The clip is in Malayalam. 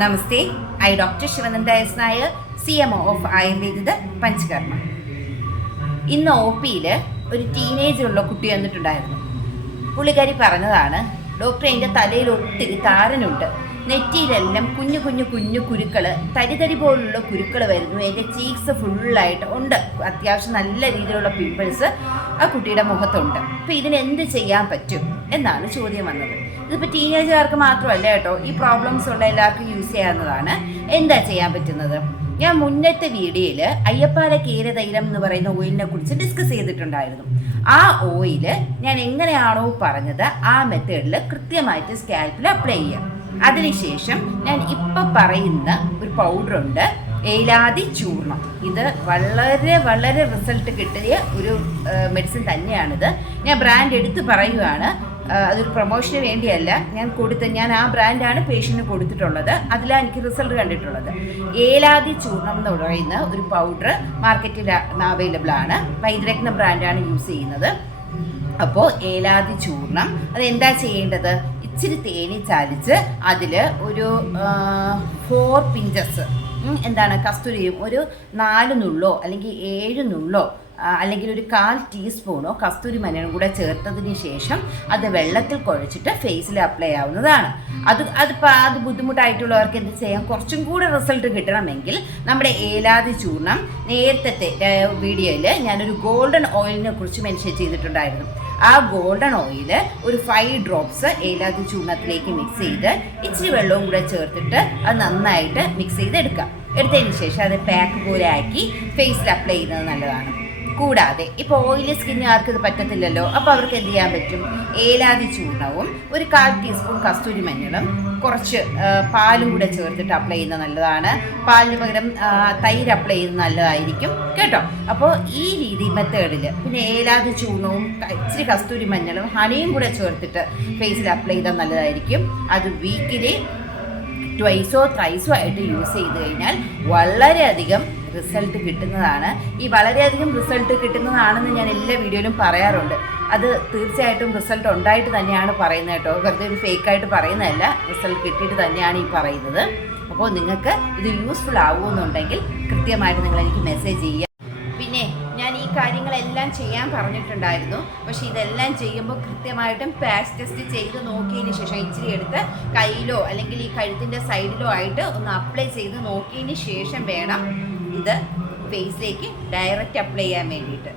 Namaste. I doctor Sivananda S Nair, CMO of ayurvedic panchakarma. ഇന്ന് OPയിൽ ഒരു ടീനേജുള്ള കുട്ടി വന്നിട്ടുണ്ടായിരുന്നു. പുള്ളിക്കാരി പറഞ്ഞതാണ്, ഡോക്ടർ എൻ്റെ തലയിൽ ഒത്തിരി താരനുണ്ട്, നെറ്റിയിലെല്ലാം കുഞ്ഞു കുഞ്ഞു കുഞ്ഞു കുരുക്കൾ, തരി പോലുള്ള കുരുക്കൾ വരുന്നു, എൻ്റെ ചീക്സ് ഫുള്ളായിട്ട് ഉണ്ട്, അത്യാവശ്യം നല്ല രീതിയിലുള്ള പിമ്പിൾസ് ആ കുട്ടിയുടെ മുഖത്തുണ്ട്. അപ്പോൾ ഇതിനെന്ത് ചെയ്യാൻ പറ്റും എന്നാണ് ചോദ്യം വന്നത്. ഇതിപ്പോൾ ടീനേജുകാർക്ക് മാത്രമല്ല കേട്ടോ, ഈ പ്രോബ്ലംസ് ഉള്ള എല്ലാവർക്കും യൂസ് ചെയ്യാവുന്നതാണ്. എന്താ ചെയ്യാൻ പറ്റുന്നത്? ഞാൻ മുന്നത്തെ വീഡിയോയിൽ അയ്യപ്പാല കേരതൈലം എന്ന് പറയുന്ന ഓയിലിനെ കുറിച്ച് ഡിസ്കസ് ചെയ്തിട്ടുണ്ടായിരുന്നു. ആ ഓയില് ഞാൻ എങ്ങനെയാണോ പറഞ്ഞത് ആ മെത്തേഡിൽ കൃത്യമായിട്ട് സ്കാൽപ്പിൽ അപ്ലൈ ചെയ്യാം. അതിനുശേഷം ഞാൻ ഇപ്പം പറയുന്ന ഒരു പൗഡറുണ്ട്, ഏലാദി ചൂർണം. ഇത് വളരെ റിസൾട്ട് കിട്ടിയ ഒരു മെഡിസിൻ തന്നെയാണിത്. ഞാൻ ബ്രാൻഡ് എടുത്ത് പറയുകയാണ്, അതൊരു പ്രൊമോഷന് വേണ്ടിയല്ല. ഞാൻ ആ ബ്രാൻഡാണ് പേഷ്യൻറ്റിന് കൊടുത്തിട്ടുള്ളത്, അതിലാണ് എനിക്ക് റിസൾട്ട് കണ്ടിട്ടുള്ളത്. ഏലാദി ചൂർണം എന്ന് പറയുന്ന ഒരു പൗഡർ മാർക്കറ്റിൽ അവൈലബിൾ ആണ്. വൈദ്യരത്ന ബ്രാൻഡാണ് യൂസ് ചെയ്യുന്നത്. അപ്പോൾ ഏലാദി ചൂർണം അതെന്താ ചെയ്യേണ്ടത്? ഇച്ചിരി തേനി ചാലിച്ച് അതിൽ ഒരു 4 പിഞ്ചസ് എന്താണ് കസ്തൂരിയും, ഒരു 4 നുള്ളോ അല്ലെങ്കിൽ 7 നുള്ളോ അല്ലെങ്കിൽ ഒരു 1/4 ടീസ്പൂണോ കസ്തൂരി മഞ്ഞളും കൂടെ ചേർത്തതിന് ശേഷം അത് വെള്ളത്തിൽ കുഴച്ചിട്ട് ഫേസിൽ അപ്ലൈ ആവുന്നതാണ്. അത് ബുദ്ധിമുട്ടായിട്ടുള്ളവർക്ക് എന്ത് ചെയ്യാം? കുറച്ചും കൂടെ റിസൾട്ട് കിട്ടണമെങ്കിൽ നമ്മുടെ ഏലാദി ചൂർണം, നേരത്തെ വീഡിയോയിൽ ഞാനൊരു ഗോൾഡൻ ഓയിലിനെ കുറിച്ച് മെൻഷൻ ചെയ്തിട്ടുണ്ടായിരുന്നു. ആ ഗോൾഡൻ ഓയിൽ ഒരു 5 ഡ്രോപ്സ് ഏലാദി ചൂർണത്തിലേക്ക് മിക്സ് ചെയ്ത് ഇച്ചിരി വെള്ളവും കൂടെ ചേർത്തിട്ട് അത് നന്നായിട്ട് മിക്സ് ചെയ്തെടുക്കാം. എടുത്തതിന് ശേഷം അത് പാക്ക് പോലെ ആക്കി ഫേസിൽ അപ്ലൈ ചെയ്യുന്നത് നല്ലതാണ്. കൂടാതെ ഇപ്പോൾ ഓയിലി സ്കിന്നുകാർക്ക് ഇത് പറ്റത്തില്ലല്ലോ, അപ്പോൾ അവർക്ക് എന്ത് ചെയ്യാൻ പറ്റും? ഏലാദി ചൂർണവും ഒരു 1/4 ടീസ്പൂൺ കസ്തൂരി മഞ്ഞളും കുറച്ച് പാലും കൂടെ ചേർത്തിട്ട് അപ്ലൈ ചെയ്യുന്നത് നല്ലതാണ്. പാലിന് പകരം തൈര് അപ്ലൈ ചെയ്യുന്നത് നല്ലതായിരിക്കും കേട്ടോ. അപ്പോൾ ഈ മെത്തേഡിൽ പിന്നെ ഏലാദി ചൂർണവും ഇച്ചിരി കസ്തൂരി മഞ്ഞളും ഹണിയും കൂടെ ചേർത്തിട്ട് ഫേസിൽ അപ്ലൈ ചെയ്താൽ നല്ലതായിരിക്കും. അത് വീക്കിലി 2 3 ആയിട്ട് യൂസ് ചെയ്ത് കഴിഞ്ഞാൽ വളരെയധികം റിസൾട്ട് കിട്ടുന്നതാണ്. ഈ വളരെയധികം റിസൾട്ട് കിട്ടുന്നതാണെന്ന് ഞാൻ എല്ലാ വീഡിയോയിലും പറയാറുണ്ട്. അത് തീർച്ചയായിട്ടും റിസൾട്ട് ഉണ്ടായിട്ട് തന്നെയാണ് പറയുന്നത് കേട്ടോ, വെറുതെ ഒരു ഫേക്കായിട്ട് പറയുന്നതല്ല, റിസൾട്ട് കിട്ടിയിട്ട് തന്നെയാണ് ഈ പറയുന്നത്. അപ്പോൾ നിങ്ങൾക്ക് ഇത് യൂസ്ഫുൾ ആവുമെന്നുണ്ടെങ്കിൽ കൃത്യമായിട്ട് നിങ്ങൾ എനിക്ക് മെസ്സേജ് ചെയ്യുക. പിന്നെ ഞാൻ ഈ കാര്യങ്ങളെല്ലാം ചെയ്യാൻ പറഞ്ഞിട്ടുണ്ടായിരുന്നു, പക്ഷേ ഇതെല്ലാം ചെയ്യുമ്പോൾ കൃത്യമായിട്ടും പാച്ച് ടെസ്റ്റ് ചെയ്ത് നോക്കിയതിന് ശേഷം ഇച്ചിരി എടുത്ത് കയ്യിലോ അല്ലെങ്കിൽ ഈ കഴുത്തിൻ്റെ സൈഡിലോ ആയിട്ട് ഒന്ന് അപ്ലൈ ചെയ്ത് നോക്കിയതിന് ശേഷം വേണം ഇത് ഫേസിലേക്ക് ഡയറക്റ്റ് അപ്ലൈ ചെയ്യാൻ വേണ്ടിയിട്ട്.